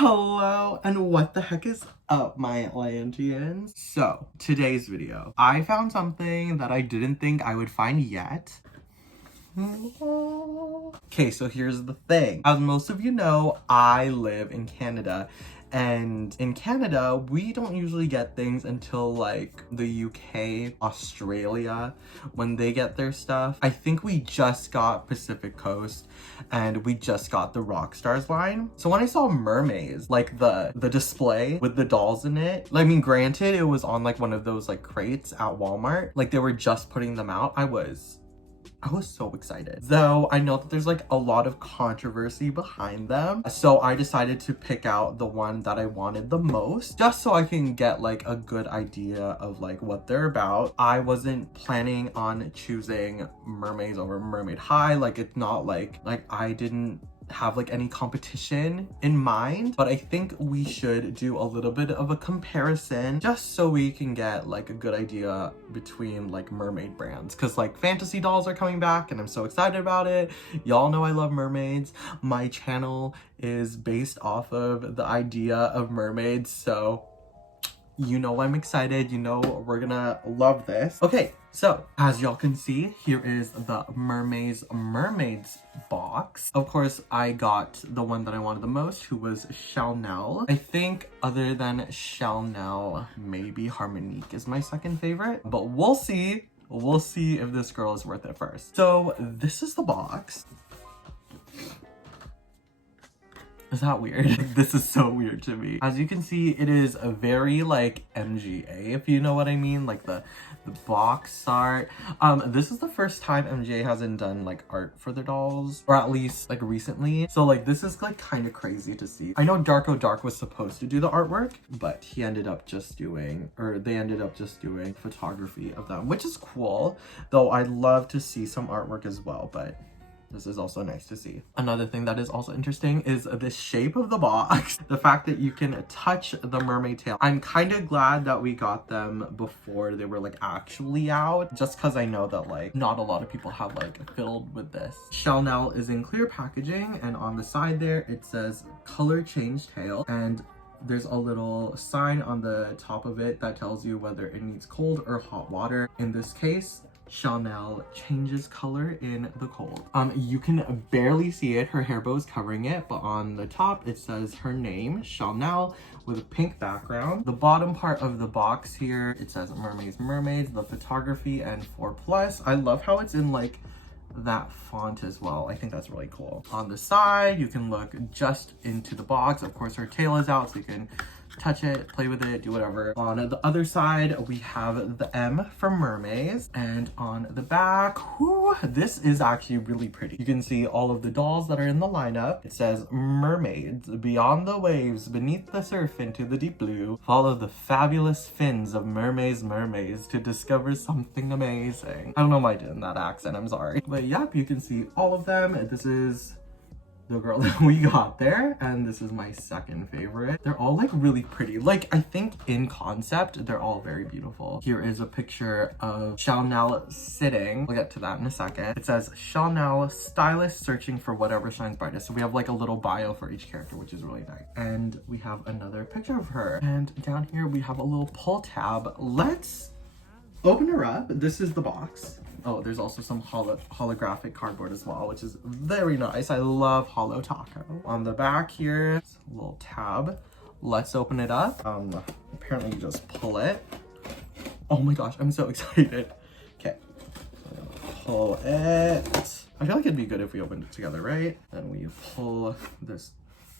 Hello, and what the heck is up, my Atlanteans? So, today's video, I found something that I didn't think I would find yet. Okay, so here's the thing. As most of you know, I live in Canada. And in Canada, we don't usually get things until like the UK, Australia, when they get their stuff. I think we just got Pacific Coast and we just got the Rockstars line. So when I saw Mermaids, like the display with the dolls in it, I mean, granted, it was on like one of those like crates at Walmart. Like they were just putting them out. I was so excited. Though I know that there's like a lot of controversy behind them. So I decided to pick out the one that I wanted the most, just so I can get like a good idea of like what they're about. I wasn't planning on choosing Mermaids over Mermaid High. Like it's not like I didn't have like any competition in mind, but I think we should do a little bit of a comparison just so we can get like a good idea between like mermaid brands, because like fantasy dolls are coming back and I'm so excited about it. Y'all know I love mermaids. My channel is based off of the idea of mermaids, so you know I'm excited. You know we're gonna love this. Okay, so as y'all can see, here is the Mermaze Mermaidz box. Of course, I got the one that I wanted the most, who was Shellnelle. I think other than Shellnelle, maybe Harmonique is my second favorite, but we'll see. We'll see if this girl is worth it first. So this is the box. Is that weird? This is so weird to me. As you can see, it is a very like MGA, if you know what I mean, like the box art. This is the first time MGA hasn't done like art for their dolls, or at least like recently. So like this is like kind of crazy to see. I know Darko Dark was supposed to do the artwork, but he ended up just doing, or they ended up just doing photography of them, which is cool. Though I'd love to see some artwork as well, but this is also nice to see. Another thing that is also interesting is the shape of the box. The fact that you can touch the mermaid tail. I'm kind of glad that we got them before they were like actually out, just because I know that like not a lot of people have like fiddled with this. Shellnelle is in clear packaging, and on the side there it says color change tail, and there's a little sign on the top of it that tells you whether it needs cold or hot water. In this case, Shellnelle changes color in the cold. You can barely see it, her hair bow is covering it, but on the top it says her name, Shellnelle, with a pink background. The bottom part of the box here, it says Mermaze Mermaidz, the photography, and 4+. I love how it's in like that font as well. I think that's really cool. On the side, you can look just into the box. Of course, her tail is out, so you can touch it, play with it, do whatever. On the other side, we have the M for Mermaids, and on the back, whoo, this is actually really pretty. You can see all of the dolls that are in the lineup. It says Mermaids, beyond the waves, beneath the surf, into the deep blue, follow the fabulous fins of Mermaze Mermaidz to discover something amazing. I don't know why I did in that accent, I'm sorry. But yep, you can see all of them. This is the girl that we got there, and this is my second favorite. They're all like really pretty. Like I think in concept they're all very beautiful. Here is a picture of Shellnelle sitting. We'll get to that in a second. It says Shellnelle, stylist searching for whatever shines brightest. So we have like a little bio for each character, which is really nice. And we have another picture of her, and down here we have a little pull tab. Let's open her up. This is the box. Oh, there's also some holographic cardboard as well, which is very nice. I love holo taco. On the back here, a little tab. Let's open it up. Apparently you just pull it. Oh my gosh, I'm so excited. Okay, pull it. I feel like it'd be good if we opened it together, right? Then we pull this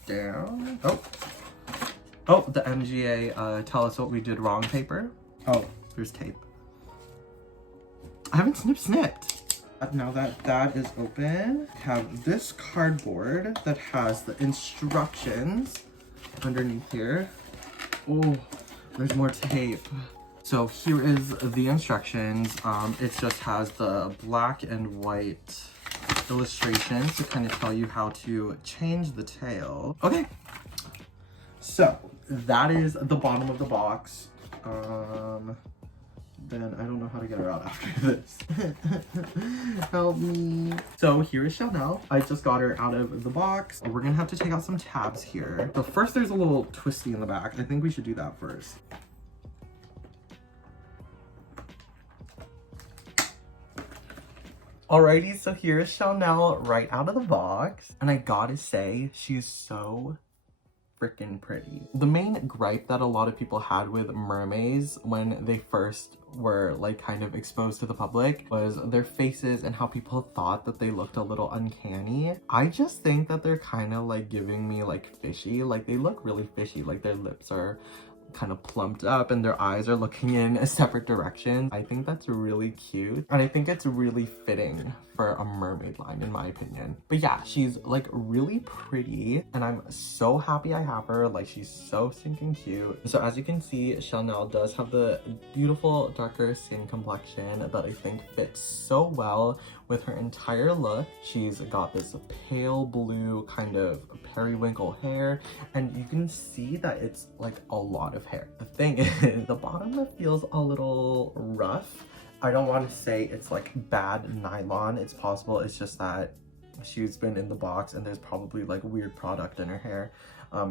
down. Oh, the MGA tell us what we did wrong paper. Oh, there's tape. I haven't snipped. Now that that is open, I have this cardboard that has the instructions underneath here. Oh, there's more tape. So here is the instructions. It just has the black and white illustrations to kind of tell you how to change the tail. Okay, so that is the bottom of the box. then I don't know how to get her out after this. Help me. So here is Shellnelle. I just got her out of the box. We're gonna have to take out some tabs here. So first there's a little twisty in the back. I think we should do that first. Alrighty, so here is Shellnelle right out of the box. And I gotta say, she's so freaking pretty. The main gripe that a lot of people had with mermaids when they first were like kind of exposed to the public was their faces and how people thought that they looked a little uncanny. I just think that they're kind of like giving me like fishy. Like they look really fishy, like their lips are kind of plumped up and their eyes are looking in a separate direction. I think that's really cute and I think it's really fitting for a mermaid line in my opinion. But yeah, she's like really pretty and I'm so happy I have her. Like she's so stinking cute. So as you can see, Shellnelle does have the beautiful darker skin complexion that I think fits so well with her entire look. She's got this pale blue kind of periwinkle hair and you can see that it's like a lot of hair. The thing is, the bottom feels a little rough. I don't want to say it's like bad nylon. It's possible it's just that she's been in the box and there's probably like weird product in her hair.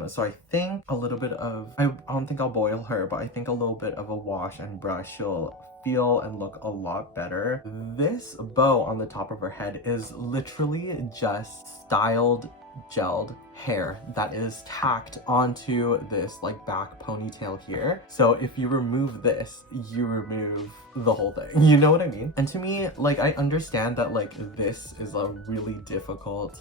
So I think a little bit of, I don't think I'll boil her, but I think a little bit of a wash and brush, she'll feel and look a lot better. This bow on the top of her head is literally just styled gelled hair that is tacked onto this like back ponytail here. So if you remove this, you remove the whole thing. You know what I mean? And to me, like I understand that like this is a really difficult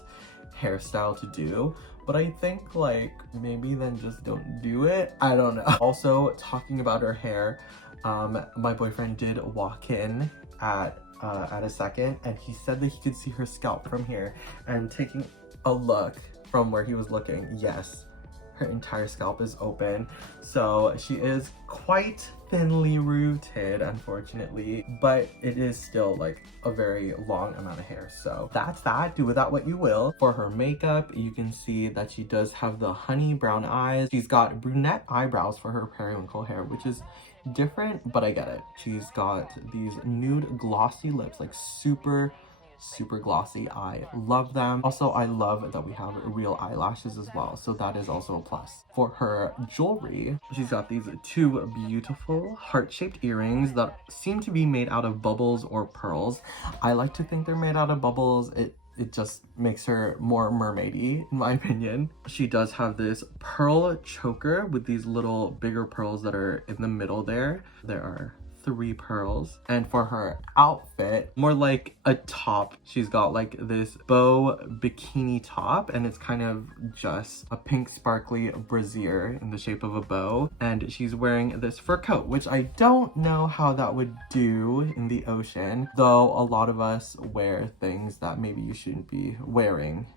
hairstyle to do, but I think like maybe then just don't do it. I don't know. Also, talking about her hair, my boyfriend did walk in at a second and he said that he could see her scalp from here, and taking a look from where he was looking, yes, her entire scalp is open. So she is quite thinly rooted, unfortunately, but it is still like a very long amount of hair. So that's that. Do with that what you will. For her makeup, you can see that she does have the honey brown eyes. She's got brunette eyebrows for her periwinkle hair, which is different, but I get it. She's got these nude glossy lips, like super glossy. I love them. Also, I love that we have real eyelashes as well, so that is also a plus. For her jewelry, she's got these two beautiful heart-shaped earrings that seem to be made out of bubbles or pearls. I like to think they're made out of bubbles. It just makes her more mermaidy, in my opinion. She does have this pearl choker with these little bigger pearls that are in the middle there. There are 3 pearls. And for her outfit, more like a top, she's got like this bow bikini top, and it's kind of just a pink sparkly brassiere in the shape of a bow, and she's wearing this fur coat, which I don't know how that would do in the ocean, though a lot of us wear things that maybe you shouldn't be wearing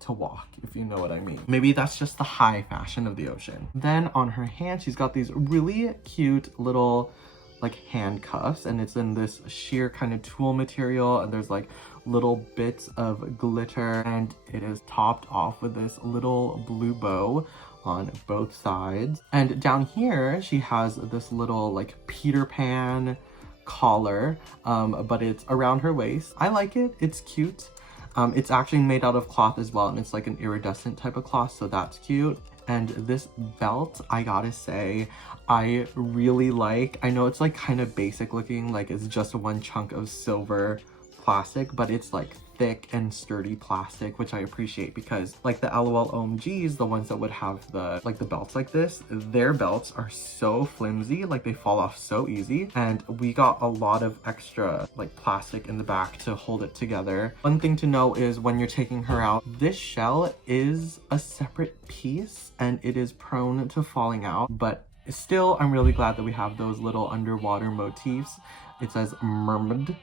to walk, if you know what I mean. Maybe that's just the high fashion of the ocean. Then on her hand, she's got these really cute little like handcuffs, and it's in this sheer kind of tulle material, and there's like little bits of glitter, and it is topped off with this little blue bow on both sides. And down here she has this little like Peter Pan collar, but it's around her waist. I like it, it's cute. It's actually made out of cloth as well, and it's like an iridescent type of cloth, so that's cute. And this belt, I gotta say, I really like. I know it's like kind of basic looking, like it's just one chunk of silver plastic, but it's like thick and sturdy plastic, which I appreciate, because like the LOL OMGs, the ones that would have the like the belts like this, their belts are so flimsy, like they fall off so easy, and we got a lot of extra like plastic in the back to hold it together. One thing to know is when you're taking her out, this shell is a separate piece and it is prone to falling out, but still I'm really glad that we have those little underwater motifs. It says mermaid,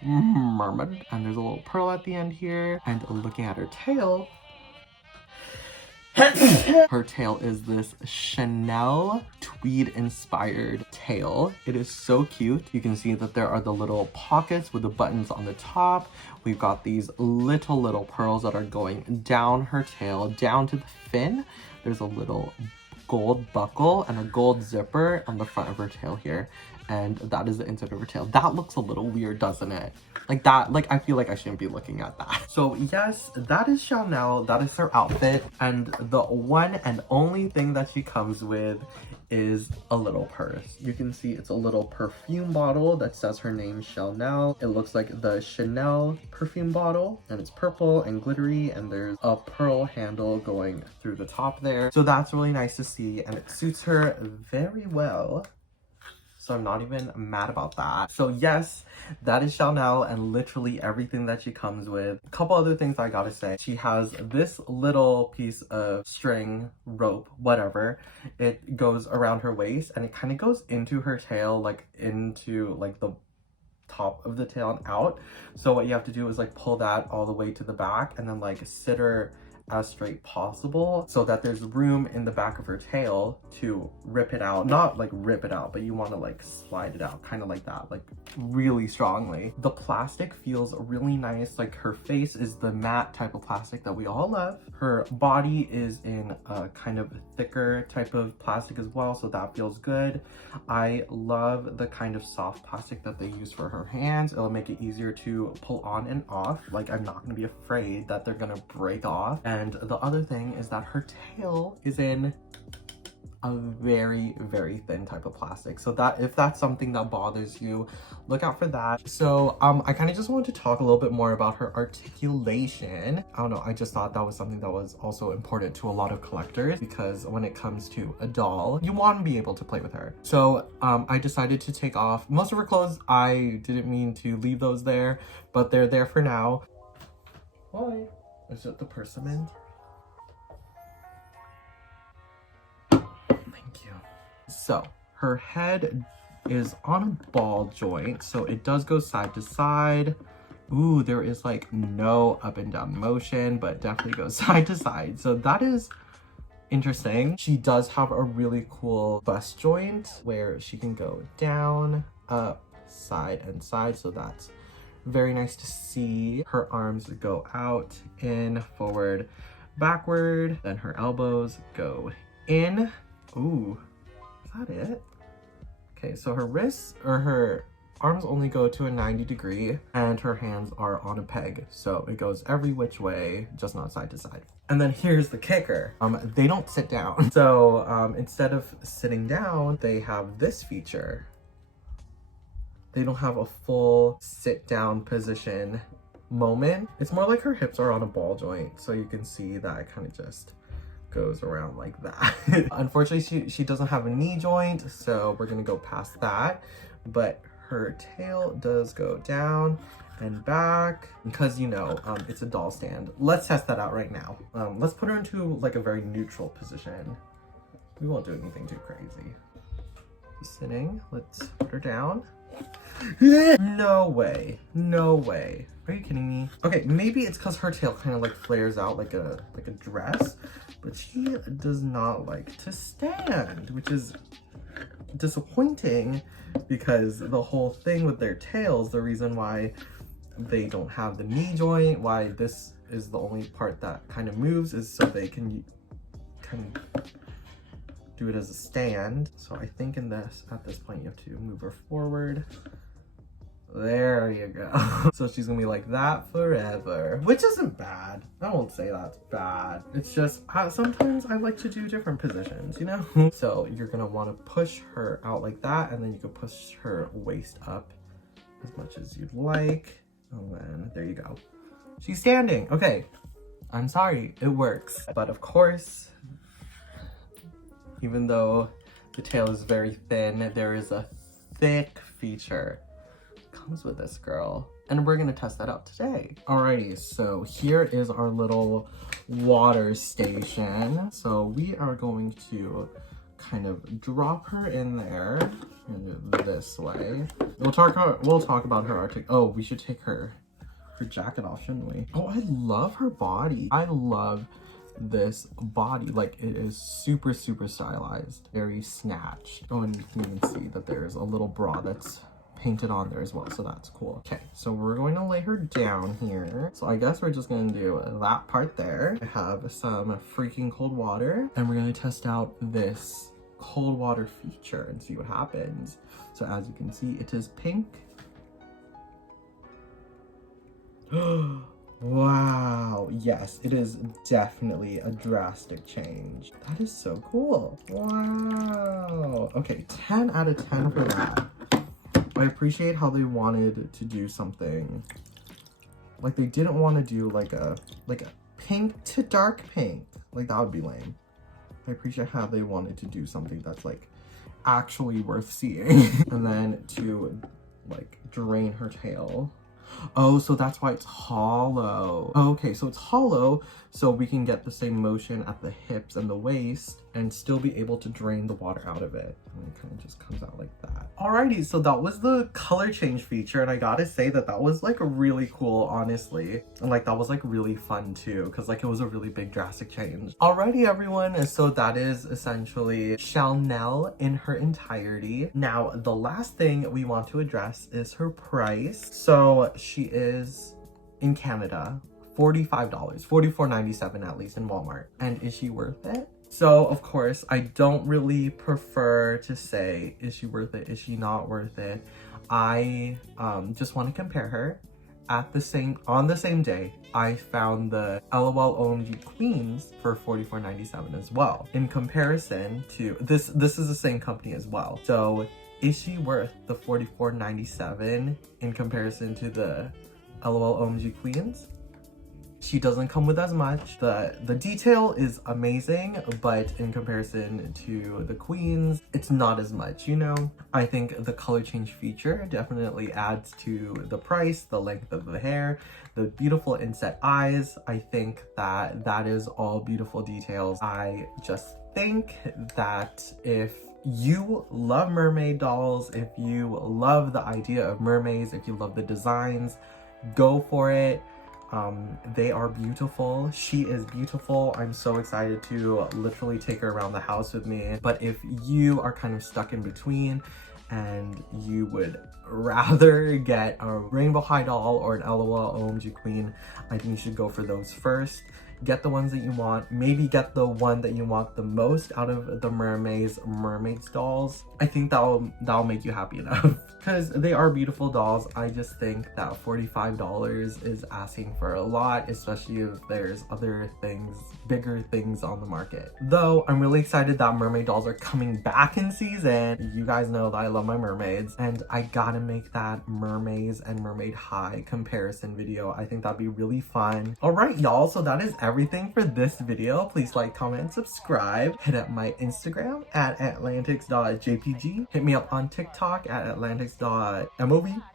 and there's a little pearl at the end here. And looking at her tail, her tail is this Shellnelle tweed inspired tail. It is so cute. You can see that there are the little pockets with the buttons on the top. We've got these little pearls that are going down her tail, down to the fin. There's a little gold buckle and a gold zipper on the front of her tail here. And that is the inside of her tail. That looks a little weird, doesn't it? Like that, like I feel like I shouldn't be looking at that. So yes, that is Shellnelle. That is her outfit. And the one and only thing that she comes with is a little purse. You can see it's a little perfume bottle that says her name, Shellnelle. It looks like the Chanel perfume bottle, and it's purple and glittery, and there's a pearl handle going through the top there. So that's really nice to see, and it suits her very well. So I'm not even mad about that. So yes, that is Shellnelle and literally everything that she comes with. A couple other things I gotta say. She has this little piece of string, rope, whatever. It goes around her waist and it kind of goes into her tail, like into like the top of the tail and out. So what you have to do is like pull that all the way to the back and then like sit her as straight possible so that there's room in the back of her tail to rip it out. Not like rip it out, but you want to like slide it out kind of like that, like really strongly. The plastic feels really nice. Like her face is the matte type of plastic that we all love. Her body is in a kind of thicker type of plastic as well, so that feels good. I love the kind of soft plastic that they use for her hands. It'll make it easier to pull on and off. Like I'm not gonna be afraid that they're gonna break off. And the other thing is that her tail is in a very, very thin type of plastic. So that if that's something that bothers you, look out for that. So I kind of just wanted to talk a little bit more about her articulation. I don't know, I just thought that was something that was also important to a lot of collectors, because when it comes to a doll, you want to be able to play with her. So I decided to take off most of her clothes. I didn't mean to leave those there, but they're there for now. Hi. Is it the persimmon? Thank you. So her head is on a ball joint, so it does go side to side. Ooh, there is like no up and down motion, but definitely goes side to side. So that is interesting. She does have a really cool bust joint where she can go down, up, side, and side. So that's very nice to see. Her arms go out, in, forward, backward. Then her elbows go in. Ooh, is that it? Okay, so her wrists or her arms only go to a 90 degree and her hands are on a peg. So it goes every which way, just not side to side. And then here's the kicker. They don't sit down. So instead of sitting down, they have this feature. They don't have a full sit down position moment. It's more like her hips are on a ball joint. So you can see that it kind of just goes around like that. Unfortunately, she doesn't have a knee joint, so we're gonna go past that. But her tail does go down and back because, you know, it's a doll stand. Let's test that out right now. Let's put her into like a very neutral position. We won't do anything too crazy. Just sitting, let's put her down. No way, no way. Are you kidding me? Okay, maybe it's because her tail kind of like flares out like a dress, but she does not like to stand, which is disappointing because the whole thing with their tails, the reason why they don't have the knee joint, why this is the only part that kind of moves, is so they can kind of do it as a stand. So I think at this point you have to move her forward. There you go. So she's gonna be like that forever, which isn't bad. I won't say that's bad. It's just sometimes I like to do different positions, you know? So you're gonna want to push her out like that, and then you can push her waist up as much as you'd like. And then there you go. She's standing. Okay, I'm sorry, it works. But of course, even though the tail is very thin, there is a thick feature comes with this girl, and we're gonna test that out today. Alrighty, so here is our little water station. So we are going to kind of drop her in there this way. We'll talk about her oh, we should take her jacket off, shouldn't we? Oh, I love her body. I love this body. Like, it is super stylized, very snatched. Oh, and you can even see that there's a little bra that's painted on there as well, so that's cool. Okay, so we're going to lay her down here. So I guess we're just gonna do that part there. I have some freaking cold water, and we're gonna test out this cold water feature and see what happens. So as you can see, it is pink. Wow, yes, it is definitely a drastic change. That is so cool. Wow. Okay, 10 out of 10 for that. I appreciate how they wanted to do something. Like, they didn't want to do like a pink to dark pink. Like, that would be lame. I appreciate how they wanted to do something that's like actually worth seeing. And then to like drain her tail. Oh, so that's why it's hollow. Okay, so it's hollow so we can get the same motion at the hips and the waist and still be able to drain the water out of it. And it kind of just comes out like that. Alrighty, so that was the color change feature, and I gotta say that that was like really cool, honestly. And like that was like really fun too, because like it was a really big drastic change. Alrighty everyone, so that is essentially Shellnelle in her entirety. Now the last thing we want to address is her price. So she is in Canada, $45, $44.97 at least in Walmart. And is she worth it? So of course, I don't really prefer to say, is she worth it? Is she not worth it? I just want to compare her. On the same day, I found the LOL OMG Queens for $44.97 as well. In comparison to, this is the same company as well. So is she worth the $44.97 in comparison to the LOL OMG Queens? She doesn't come with as much. The detail is amazing, but in comparison to the Queens, it's not as much, you know? I think the color change feature definitely adds to the price, the length of the hair, the beautiful inset eyes. I think that that is all beautiful details. I just think that if you love mermaid dolls, if you love the idea of mermaids, if you love the designs, go for it. They are beautiful. She is beautiful. I'm so excited to literally take her around the house with me. But if you are kind of stuck in between and you would rather get a rainbow high doll or an LOL OMG Queen, I think you should go for those first. Get the ones that you want. Maybe get the one that you want the most out of the Mermaze Mermaidz dolls. I think that'll make you happy enough. Because they are beautiful dolls. I just think that $45 is asking for a lot, especially if there's other things, bigger things on the market. Though, I'm really excited that mermaid dolls are coming back in season. You guys know that I love my mermaids, and I gotta make that Mermaids and Mermaid High comparison video. I think that'd be really fun. Alright, y'all, so that is everything for this video. Please like, comment, and subscribe. Hit up my Instagram at atlantics.jpg. Hit me up on TikTok at atlantics.mov.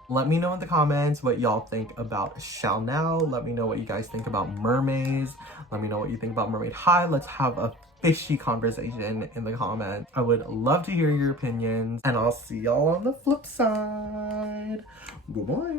Let me know in the comments what y'all think about Shellnelle. Let me know what you guys think about Mermaids. Let me know what you think about Mermaid High. Let's have a fishy conversation in the comments. I would love to hear your opinions, and I'll see y'all on the flip side. Goodbye.